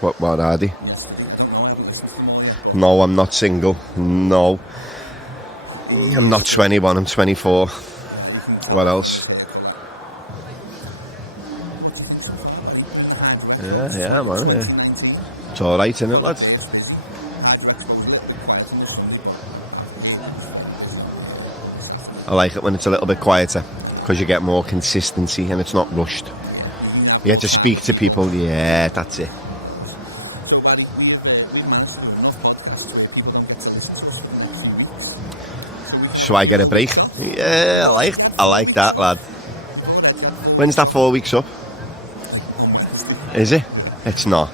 What are they? No, I'm not single. No. I'm not 21, I'm 24. What else? Yeah, man. It's alright, isn't it, lad? I like it when it's a little bit quieter, because you get more consistency and it's not rushed. You get to speak to people. Yeah, that's it. So I get a break. Yeah, I like that, lad. When's that 4 weeks up? Is it? It's not.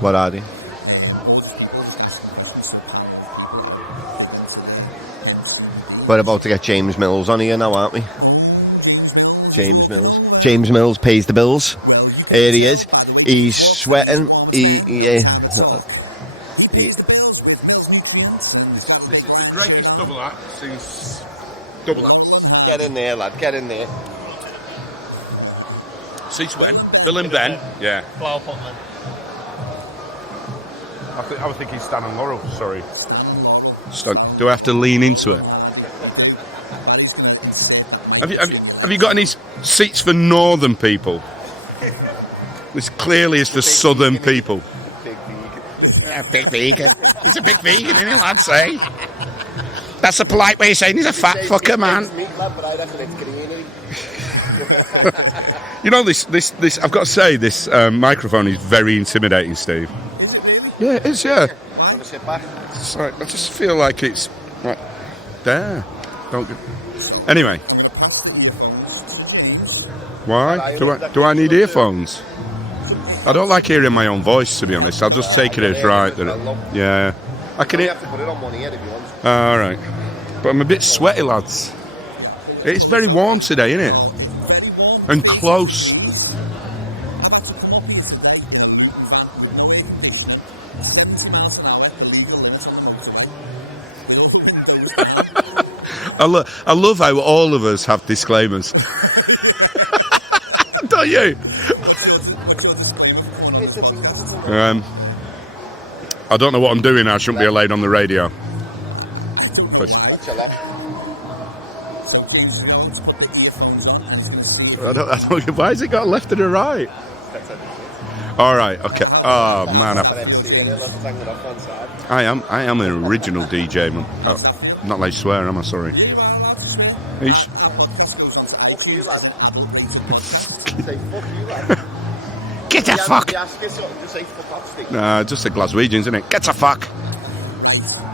What are they? We're about to get James Mills on here now, aren't we? James Mills. James Mills pays the bills. Here he is. He's sweating. This is the greatest double act since double acts. Get in there, lad. Get in there. Since when? Bill and Ben? Yeah. I was thinking Stan and Laurel, sorry. Do I have to lean into it? Have you got any seats for northern people? This clearly is for southern people. Big vegan. He's a big vegan, isn't he, lads, say? That's a polite way of saying he's a fat fucker, man. You know, this. I've got to say, this microphone is very intimidating, Steve. Yeah, it is, yeah. Want to sit back? It's like, I just feel like it's right there. Anyway. Why? Do I need earphones? I don't like hearing my own voice, to be honest. I'll just take it as right. Yeah. I can hear. You have to put it on one ear if you want. All right. But I'm a bit sweaty, lads. It's very warm today, isn't it? And close. I love how all of us have disclaimers. Don't you? I don't know what I'm doing. I shouldn't be allowed on the radio. That's your left. I don't. Why has it got left and a right? All right. Okay. Oh man, I am an original DJ, man. I'm not allowed to swear, am I? Sorry. Fuck you, lad. Say fuck you, lad. Get the fuck. Just say fuck off, Steve. Nah, just the Glaswegians, isn't it? Get the fuck.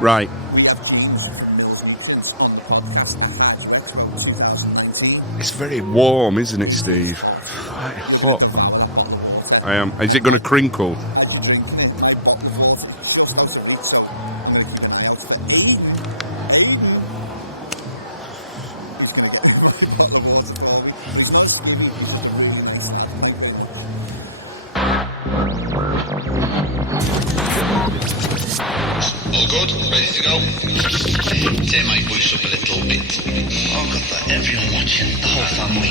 Right. It's very warm, isn't it, Steve? Quite hot. I am. Is it going to crinkle? All good? Ready to go? Turn my voice up a little bit. Oh, got that everyone watching, the whole family.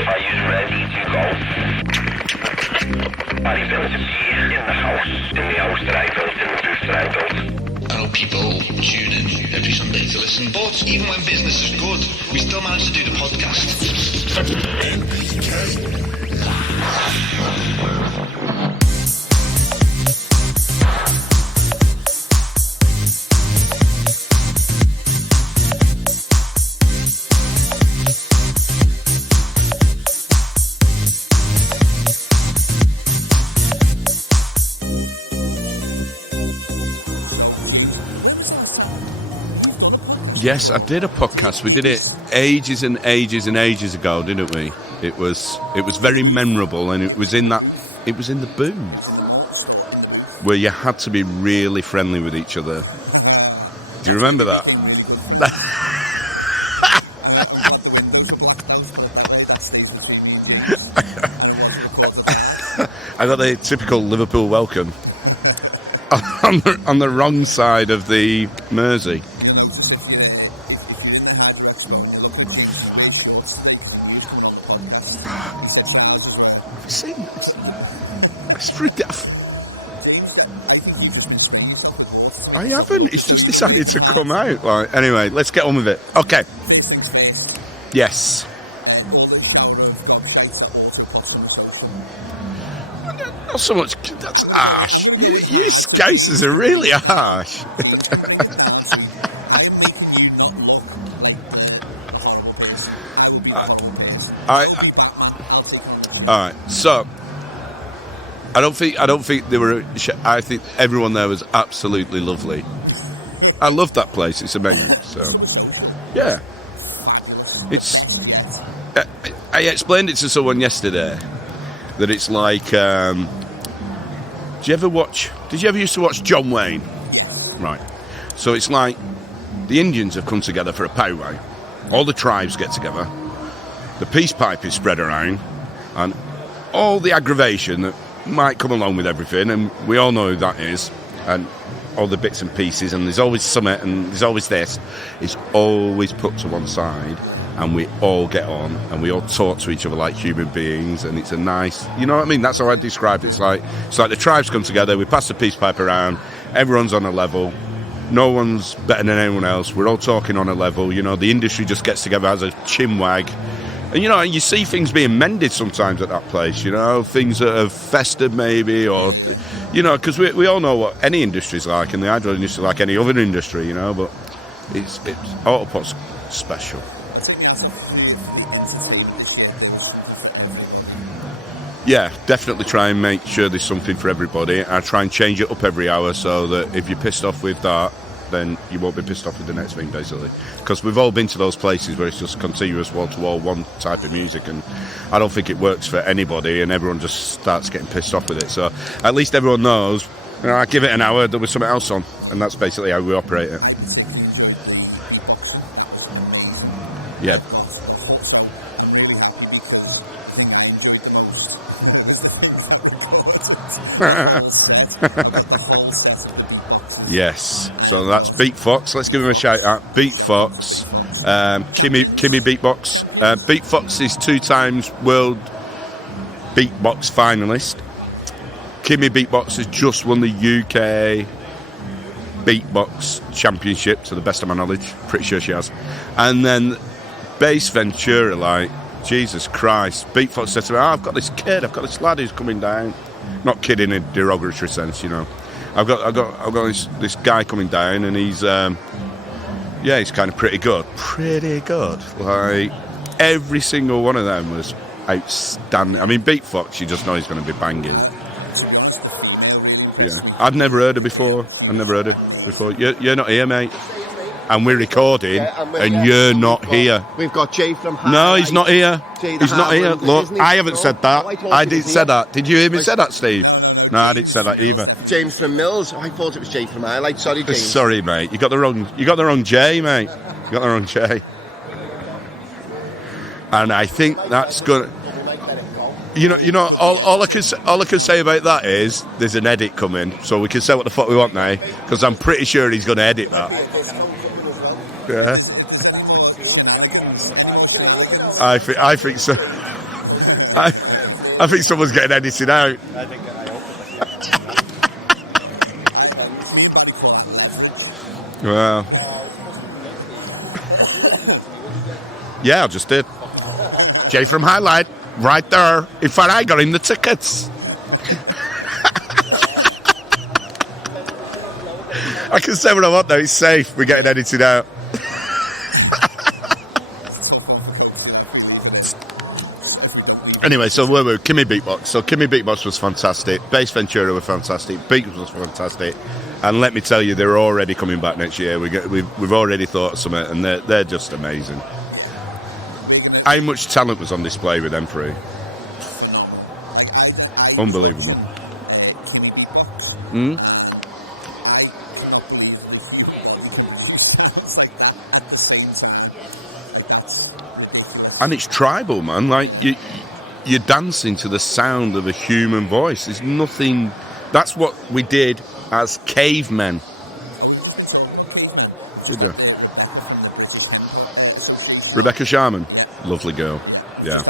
Are you ready to go? Are you built in the house that I built, in the booth that I built? I know people tune in every Sunday to listen, but even when business is good, we still manage to do the podcast. Yes, I did a podcast. We did it ages and ages and ages ago, didn't we? It was very memorable, and it was in the booth where you had to be really friendly with each other. Do you remember that? I got the typical Liverpool welcome on the wrong side of the Mersey. Have you seen this? It's ridiculous. I haven't. It's just decided to come out. Like, anyway, let's get on with it. Okay. Yes. Not so much. That's harsh. You Scousers are really harsh. All right. So, I don't think they were. I think everyone there was absolutely lovely. I love that place. It's amazing. So, yeah. It's. I explained it to someone yesterday that it's like. Did you ever used to watch John Wayne? Right. So it's like the Indians have come together for a powwow. All the tribes get together. The peace pipe is spread around, and all the aggravation that might come along with everything, and we all know who that is, and all the bits and pieces, and there's always summit, and there's always this, is always put to one side, and we all get on, and we all talk to each other like human beings, and it's a nice, you know what I mean? That's how I describe it. It's like the tribes come together, we pass the peace pipe around, everyone's on a level, no one's better than anyone else, we're all talking on a level, you know, the industry just gets together as a chinwag. And, you know, you see things being mended sometimes at that place, you know, things that have festered maybe, or, you know, because we all know what any industry's like, and the hydro industry like any other industry, you know, but it's AutoPot's special. Yeah, definitely try and make sure there's something for everybody. I try and change it up every hour so that if you're pissed off with that, then you won't be pissed off with the next thing, basically. Because we've all been to those places where it's just continuous wall-to-wall, one type of music, and I don't think it works for anybody, and everyone just starts getting pissed off with it. So at least everyone knows, you know, I give it an hour, there was something else on, and that's basically how we operate it. Yeah. Yes, so that's Beat Fox. Let's give him a shout out. Beat Fox, Kimmy Beatbox. Beat Fox is 2 times world beatbox finalist. Kimmy Beatbox has just won the UK beatbox championship, to the best of my knowledge. Pretty sure she has. And then Bass Ventura, like, Jesus Christ. Beat Fox said to me, I've got this lad who's coming down. Not kid in a derogatory sense, you know. I've got this guy coming down, and he's he's kind of pretty good. Like, every single one of them was outstanding. I mean, Beat Fox, you just know he's going to be banging. Yeah, I'd never heard her before. You're not here, mate, and we're recording, and you're not here. We've got Jay from HARLIGHT. No, he's not here. He's not here. Look, I haven't said that. I didn't say that. Did you hear me say that, Steve? No, I didn't say that either. James from Mills. I thought it was Jay from HARLIGHT. Sorry, James. Sorry, mate. You got the wrong Jay, mate. You got the wrong Jay. And I think that's gonna. You know. All I can say about that is there's an edit coming, so we can say what the fuck we want now, because I'm pretty sure he's going to edit that. Yeah. I think so. I think someone's getting edited out. Well, yeah, I just did. Jay from HARLIGHT, right there. In fact, I got him the tickets. I can say what I want though. It's safe. We're getting edited out. Anyway, so where were we? Kimmy Beatbox. So Kimmy Beatbox was fantastic. Bass Ventura were fantastic. Beats was fantastic. And let me tell you, they're already coming back next year. We've already thought of something, and they're just amazing. How much talent was on display with them three? Unbelievable. And it's tribal, man. Like you're dancing to the sound of a human voice. There's nothing. That's what we did as cavemen. Good job. Rebecca Sharman, lovely girl. Yeah.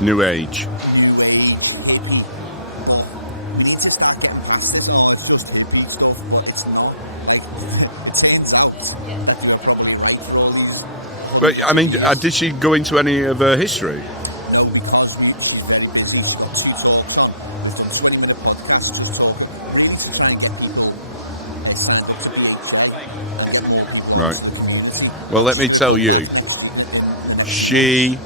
New Age. But I mean, did she go into any of her history? Right. Well, let me tell you, she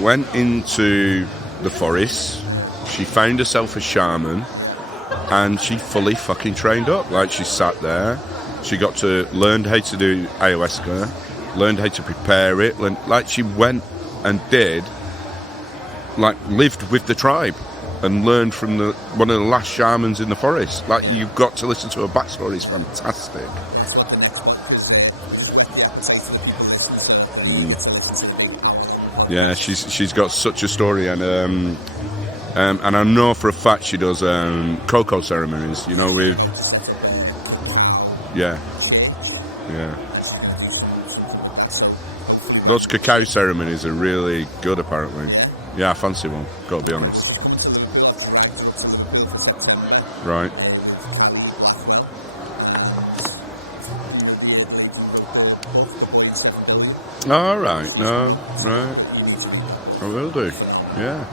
went into the forest, she found herself a shaman, and she fully fucking trained up. Like, she sat there, she got to learn how to do ayahuasca, learned how to prepare it, like she went and did, like, lived with the tribe and learned from one of the last shamans in the forest. Like, you've got to listen to her backstory, it's fantastic. Yeah, she's got such a story, and I know for a fact she does cocoa ceremonies, you know, with yeah. Those cacao ceremonies are really good, apparently. Yeah, I fancy one, gotta be honest. Right. All right, no, right. I will do. Yeah.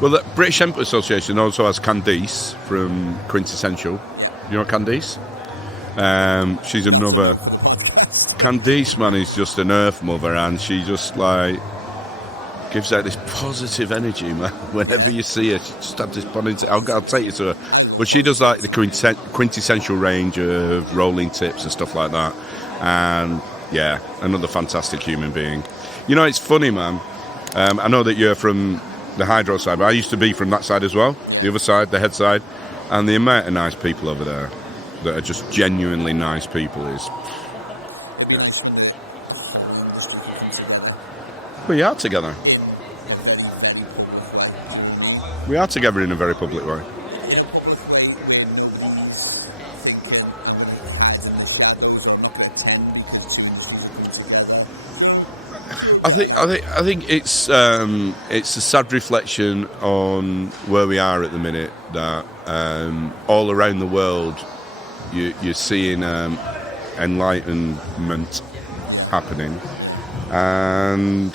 Well, the British Hemp Association also has Candice from Quintessential. You know Candice? She's another. Candice, man, is just an earth mother, and she just like gives out this positive energy, man. Whenever you see her, she just has this positive. I'll take you to her, but she does like the Quintessential range of rolling tips and stuff like that, and yeah, another fantastic human being. You know, it's funny, man. I know that you're from the hydro side, but I used to be from that side as well, the other side, the head side, and the amount of nice people over there that are just genuinely nice people is. Yeah. We are together. We are together in a very public way. I think it's a sad reflection on where we are at the minute, that all around the world you're seeing enlightenment happening, and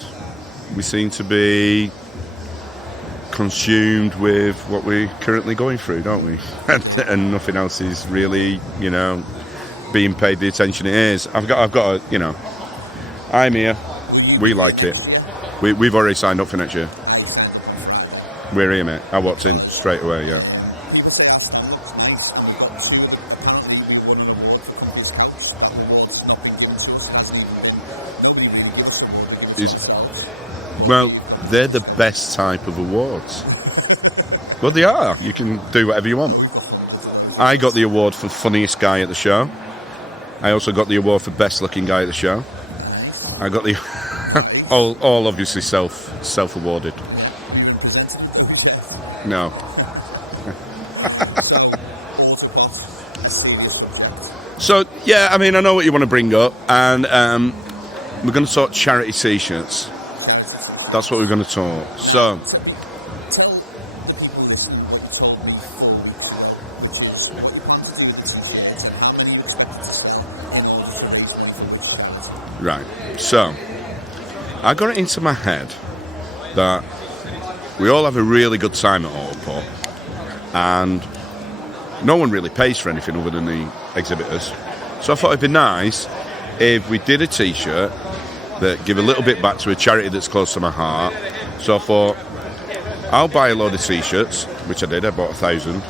we seem to be consumed with what we're currently going through, don't we? And nothing else is really, you know, being paid the attention it is. I've got a, you know, I'm here. We like it. We've already signed up for next year. We're here, mate. I walked in straight away, yeah. Well, they're the best type of awards. Well, they are. You can do whatever you want. I got the award for funniest guy at the show. I also got the award for best looking guy at the show. I got the all obviously self awarded. No. So yeah, I mean, I know what you want to bring up, and we're going to talk charity t-shirts. That's what we're going to talk. So, right. So, I got it into my head that we all have a really good time at AutoPot, and no one really pays for anything other than the exhibitors. So I thought it'd be nice if we did a T-shirt that give a little bit back to a charity that's close to my heart. So I thought, I'll buy a load of T-shirts, which I did. I bought 1,000,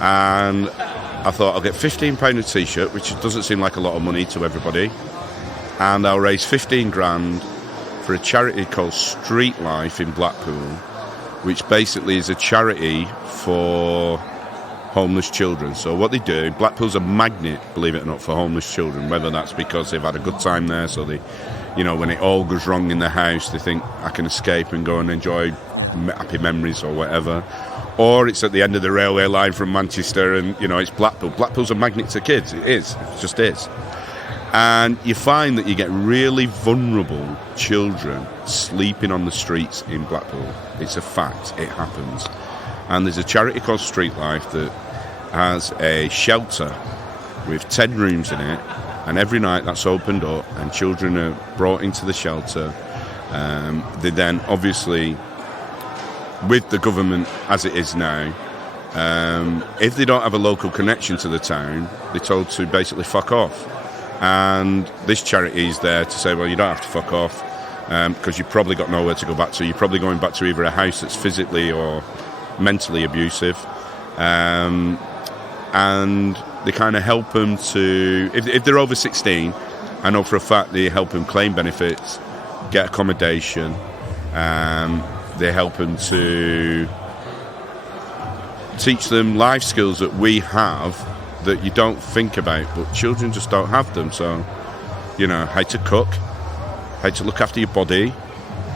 and I thought I'll get £15 a T-shirt, which doesn't seem like a lot of money to everybody, and I'll raise 15 grand for a charity called Street Life in Blackpool, which basically is a charity for homeless children. So what they do, Blackpool's a magnet, believe it or not, for homeless children, whether that's because they've had a good time there, so they, you know, when it all goes wrong in the house, they think I can escape and go and enjoy happy memories or whatever, or it's at the end of the railway line from Manchester and, you know, it's Blackpool. Blackpool's a magnet to kids. It is. It just is. And you find that you get really vulnerable children sleeping on the streets in Blackpool. It's a fact. It happens. And there's a charity called Street Life that has a shelter with 10 rooms in it, and every night that's opened up and children are brought into the shelter. They then obviously, with the government as it is now, if they don't have a local connection to the town, they're told to basically fuck off. And this charity is there to say, well, you don't have to fuck off, because you've probably got nowhere to go back to. You're probably going back to either a house that's physically or mentally abusive, and they kind of help them to, if they're over 16, I know for a fact they help them claim benefits, get accommodation, they help them to teach them life skills that we have that you don't think about, but children just don't have them. So, you know, how to cook, how to look after your body,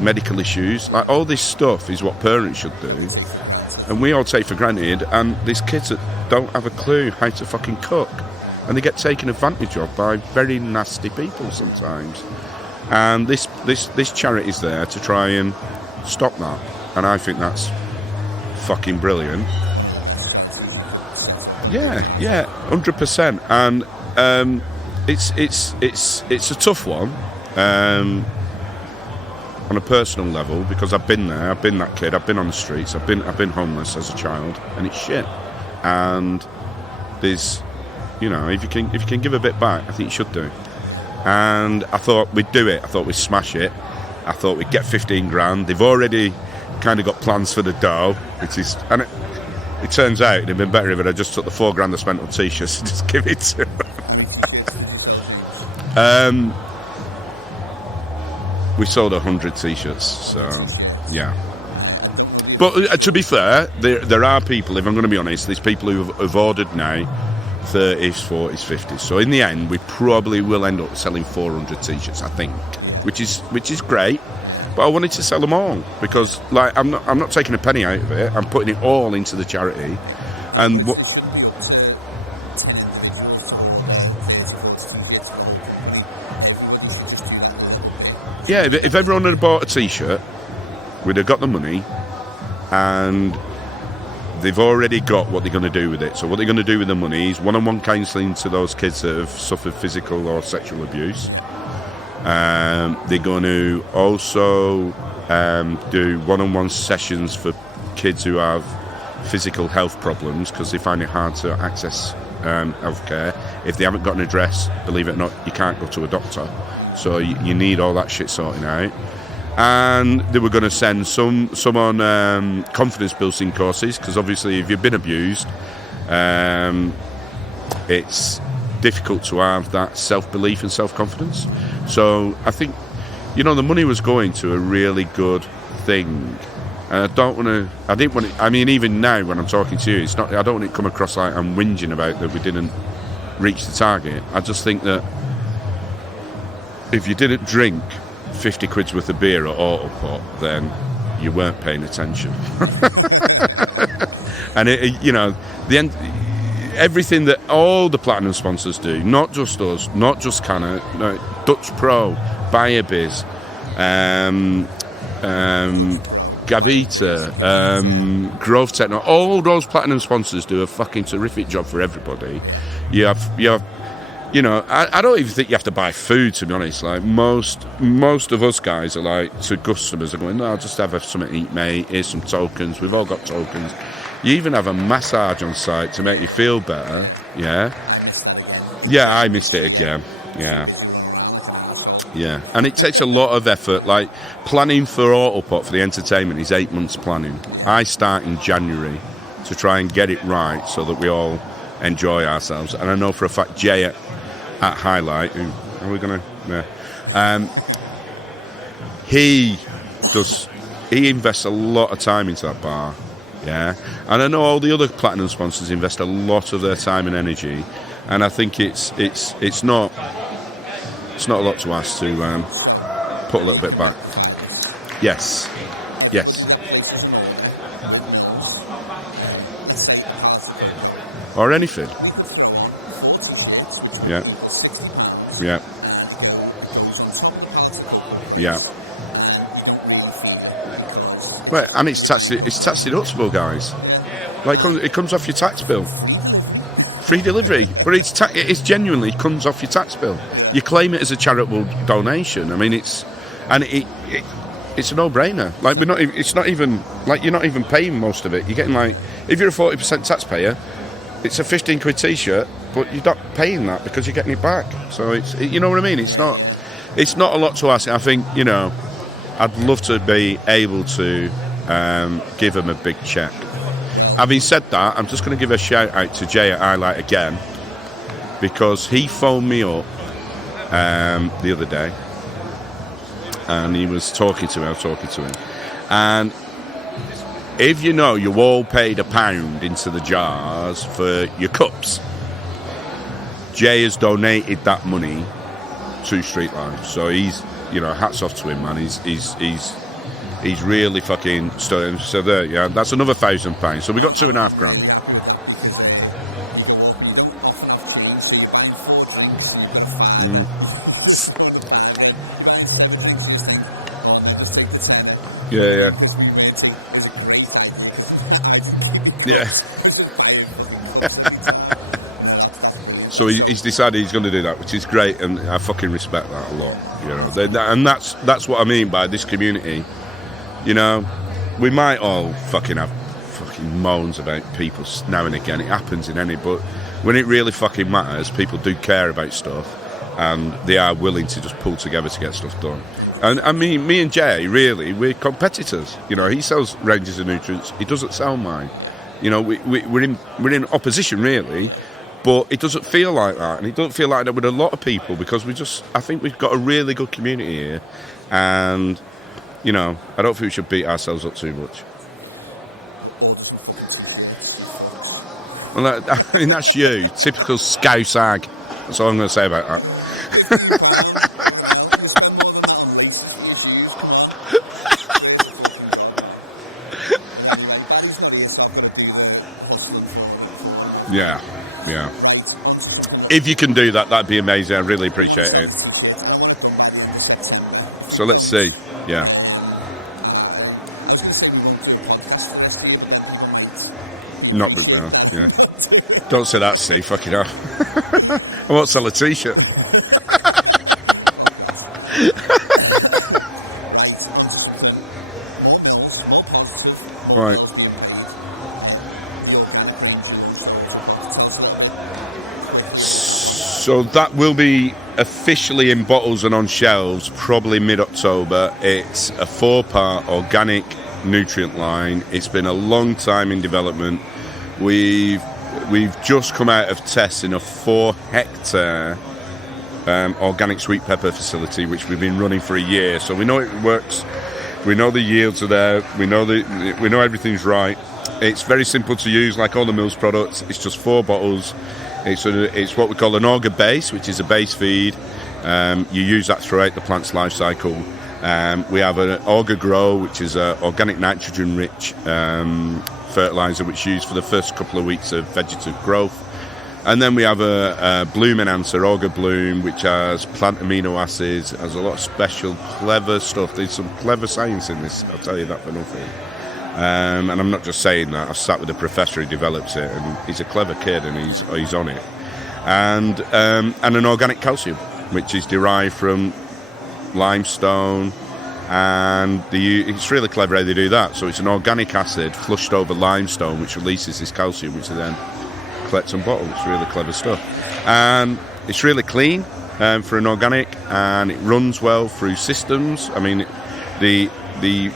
medical issues, like all this stuff is what parents should do. And we all take for granted, and there's kids that don't have a clue how to fucking cook, and they get taken advantage of by very nasty people sometimes. And this charity's there to try and stop that, and I think that's fucking brilliant. Yeah, 100%. And it's a tough one. On a personal level, because I've been there, I've been that kid, I've been on the streets, I've been homeless as a child, and it's shit. And there's, you know, if you can give a bit back, I think you should do. And I thought we'd do it. I thought we'd smash it. I thought we'd get 15 grand. They've already kind of got plans for the dough, which is, and it turns out it'd have been better if I just took the 4 grand I spent on T-shirts and just give it to them. We sold 100 T-shirts, so yeah. But to be fair, there are people, if I'm going to be honest, there's people who've ordered now 30s, 40s, 50s. So in the end, we probably will end up selling 400 T-shirts, I think, which is great. But I wanted to sell them all because, like, I'm not taking a penny out of it. I'm putting it all into the charity, and yeah, if everyone had bought a T-shirt, we'd have got the money, and they've already got what they're going to do with it. So what they're going to do with the money is one-on-one counselling to those kids that have suffered physical or sexual abuse. They're going to also do one-on-one sessions for kids who have physical health problems because they find it hard to access healthcare. If they haven't got an address, believe it or not, you can't go to a doctor. So you need all that shit sorting out. And they were going to send some on confidence building courses, because obviously if you've been abused, it's difficult to have that self-belief and self-confidence. So I think, you know, the money was going to a really good thing. And I didn't want it, I mean, even now when I'm talking to you, I don't want it to come across like I'm whinging about that we didn't reach the target. I just think that if you didn't drink 50 quid's worth of beer at AutoPot, then you weren't paying attention. And you know, everything that all the platinum sponsors do, not just us, not just CANNA, no, Dutch Pro, BioBiz, Gavita, Growth Techno, all those platinum sponsors do a fucking terrific job for everybody. You have you know, I don't even think you have to buy food, to be honest. Like most of us guys are like, to customers are going, no, I'll just have something to eat, mate. Here's some tokens. We've all got tokens. You even have a massage on site to make you feel better. Yeah. Yeah, I missed it again. Yeah. Yeah. And it takes a lot of effort. Like planning for AutoPot for the entertainment is 8 months planning. I start in January to try and get it right so that we all enjoy ourselves. And I know for a fact Jay at Highlight, who are we going to... Yeah. He invests a lot of time into that bar. Yeah, and I know all the other platinum sponsors invest a lot of their time and energy, and I think it's not a lot to ask to put a little bit back. Yes. Or anything. Yeah. Right, and it's tax deductible, guys. Like it comes off your tax bill. Free delivery, but it's genuinely comes off your tax bill. You claim it as a charitable donation. I mean, it's a no-brainer. Like it's not even like you're not even paying most of it. You're getting like, if you're a 40% taxpayer, it's a 15 quid t-shirt, but you're not paying that because you're getting it back. So you know what I mean? It's not a lot to ask. I think, you know, I'd love to be able to give them a big check. Having said that, I'm just going to give a shout out to Jay at Highlight again, because he phoned me up the other day and he was talking to me. I was talking to him, and if you know, you all paid £1 into the jars for your cups. Jay has donated that money to Street Life, so he's, you know, hats off to him, man. He's really fucking stunning. So there, yeah, that's another £1,000. So we got £2,500. Yeah. So he's decided he's going to do that, which is great, and I fucking respect that a lot. You know, and that's what I mean by this community. You know, we might all fucking have fucking moans about people now and again. It happens in any, but when it really fucking matters, people do care about stuff, and they are willing to just pull together to get stuff done. And I mean, me and Jay, really, we're competitors. You know, he sells ranges of nutrients. He doesn't sell mine. You know, we're in opposition, really, but it doesn't feel like that, and it doesn't feel like that with a lot of people, because I think we've got a really good community here, and, you know, I don't think we should beat ourselves up too much. Well, I mean, that's you, typical scouse ag. That's all I'm going to say about that. Yeah. If you can do that, that'd be amazing. I really appreciate it. So let's see. Yeah. Not big round. Yeah. Don't say that, Steve. Fucking hell. I won't sell a t-shirt. Right. So that will be officially in bottles and on shelves probably mid-October. It's a 4-part organic nutrient line. It's been a long time in development. We've just come out of tests in a 4-hectare organic sweet pepper facility, which we've been running for a year. So we know it works. We know the yields are there. We know everything's right. It's very simple to use, like all the Mills products. It's just 4 bottles. It's what we call an auger base, which is a base feed. You use that throughout the plant's life cycle. We have an auger grow, which is an organic nitrogen-rich fertilizer, which is used for the first couple of weeks of vegetative growth. And then we have a bloom enhancer, auger bloom, which has plant amino acids, has a lot of special, clever stuff. There's some clever science in this, I'll tell you that for nothing. And I'm not just saying that. I've sat with a professor who develops it, and he's a clever kid, and he's on it. and an organic calcium, which is derived from limestone. And it's really clever how they do that. So it's an organic acid flushed over limestone, which releases this calcium, which they then collect and bottle. It's really clever stuff. And it's really clean for an organic, and it runs well through systems. I mean, the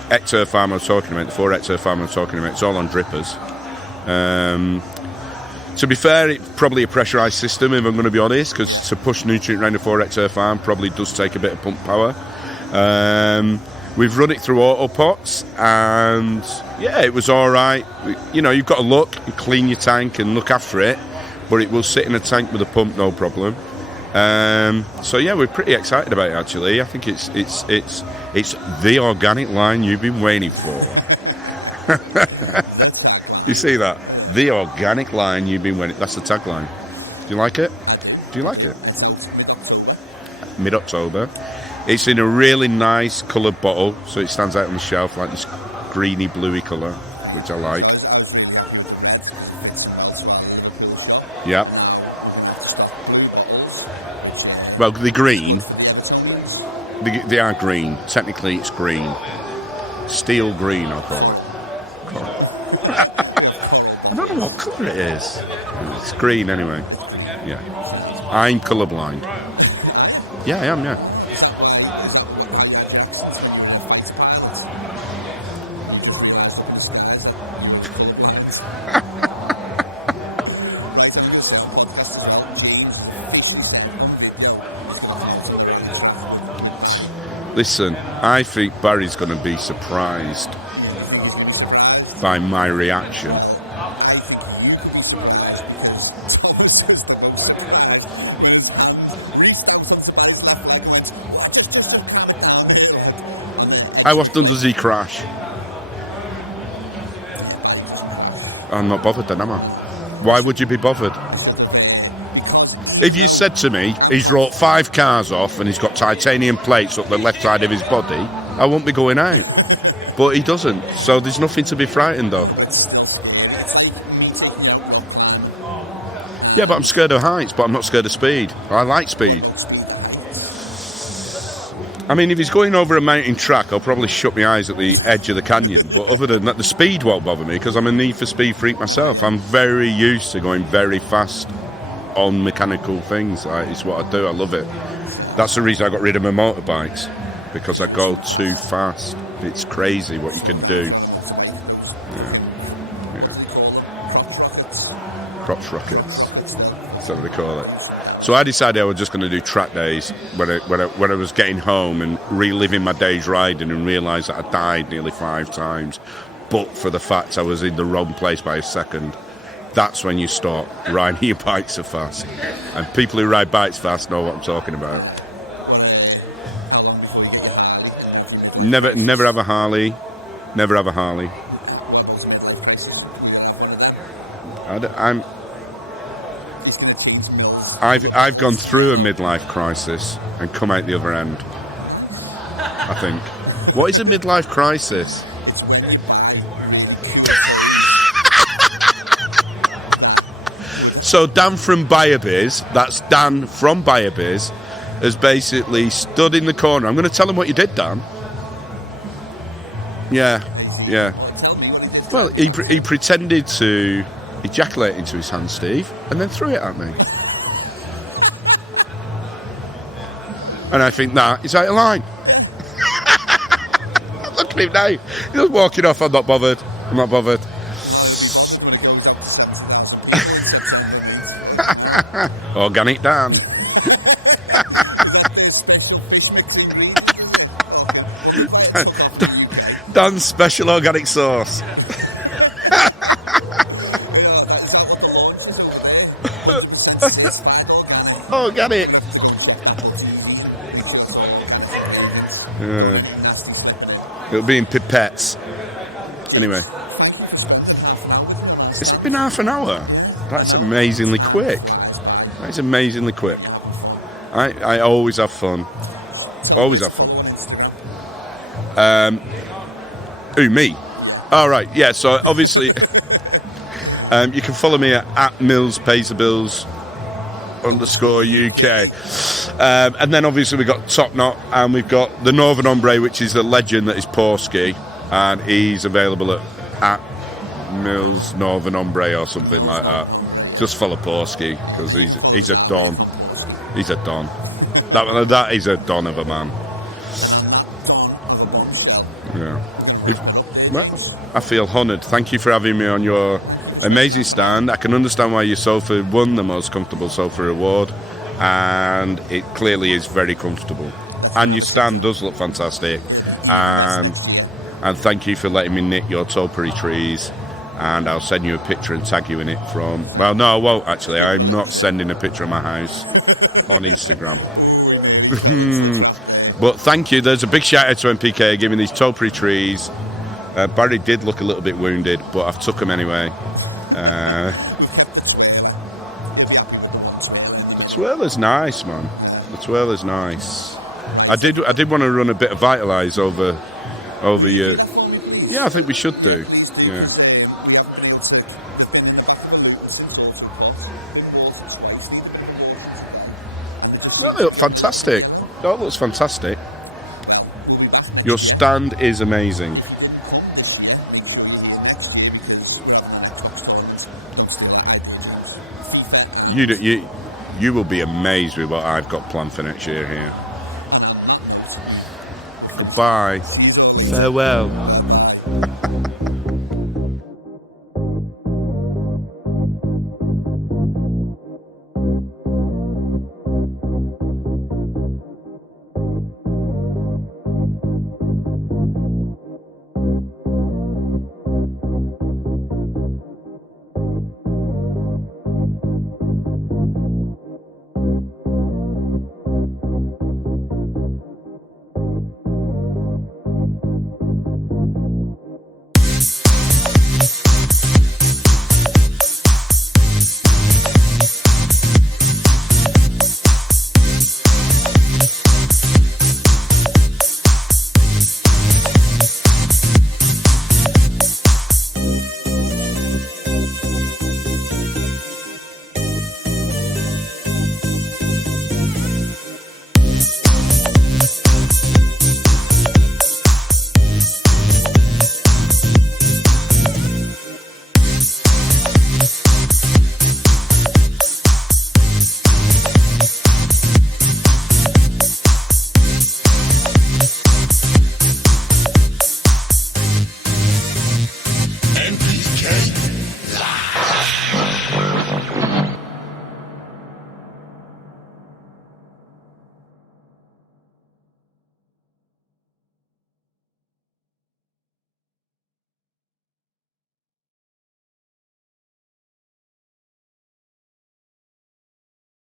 hectare farm I was talking about, the 4 hectare farm I was talking about, it's all on drippers. To be fair, it's probably a pressurised system, if I'm going to be honest, because to push nutrient around a 4 hectare farm probably does take a bit of pump power. We've run it through AutoPots, and yeah, it was all right. You know, you've got to look and clean your tank and look after it, but it will sit in a tank with a pump, no problem. So yeah, we're pretty excited about it actually. I think it's the organic line you've been waiting for. You see that? The organic line you've been waiting. That's the tagline. Do you like it? Do you like it? Mid-October. It's in a really nice coloured bottle, so it stands out on the shelf like this greeny, bluey colour, which I like. Yep. Well, the green. They are green. Technically, it's green. Steel green, I'll call it. I don't know what colour it is. It's green anyway. Yeah. I'm colourblind. Yeah, I am, yeah. Listen, I think Barry's going to be surprised by my reaction. How often does he crash? I'm not bothered then, am I? Why would you be bothered? If you said to me, he's wrote 5 cars off and he's got titanium plates up the left side of his body, I won't be going out. But he doesn't, so there's nothing to be frightened of. Yeah, but I'm scared of heights, but I'm not scared of speed. I like speed. I mean, if he's going over a mountain track, I'll probably shut my eyes at the edge of the canyon. But other than that, the speed won't bother me because I'm a Need for Speed freak myself. I'm very used to going very fast on mechanical things. It's what I do. I love it. That's the reason I got rid of my motorbikes, because I go too fast. It's crazy what you can do. Yeah. Crotch rockets. That's what they call it. So I decided I was just going to do track days when I was getting home and reliving my days riding, and realised that I died nearly 5 times, but for the fact I was in the wrong place by a second. That's when you start riding your bike so fast. And people who ride bikes fast know what I'm talking about. Never have a Harley. Never have a Harley. I've gone through a midlife crisis and come out the other end, I think. What is a midlife crisis? So Dan from BioBiz, that's Dan from BioBiz, has basically stood in the corner. I'm going to tell him what you did, Dan. Yeah. Well, he pretended to ejaculate into his hand, Steve, and then threw it at me. And I think that is out of line. Look at him now. He's just walking off. I'm not bothered. Organic Dan. Dan's special organic sauce. Organic. It'll be in pipettes. Anyway. Has it been half an hour? That's amazingly quick. I always have fun. Who, me? All right, yeah, so obviously you can follow me at Mills Pays the Bills UK. And then obviously we've got Top Knot, and we've got the Northern Ombre, which is the legend that is Porski, and he's available at Mills Northern Ombre or something like that. Just follow Porski, because he's a don. He's a don. That is a don of a man. Yeah. Well, I feel honoured. Thank you for having me on your amazing stand. I can understand why your sofa won the most comfortable sofa award, and it clearly is very comfortable. And your stand does look fantastic. And thank you for letting me knit your topiary trees. And I'll send you a picture and tag you in it from... Well, no, I won't, actually. I'm not sending a picture of my house on Instagram. But thank you. There's a big shout out to NPK giving these topiary trees. Barry did look a little bit wounded, but I've took him anyway. The twirler's nice, man. The twirler's nice. I did want to run a bit of Vitalize over you. Yeah, I think we should do. Yeah. That looks fantastic. That looks fantastic. Your stand is amazing. You will be amazed with what I've got planned for next year here. Goodbye. Farewell.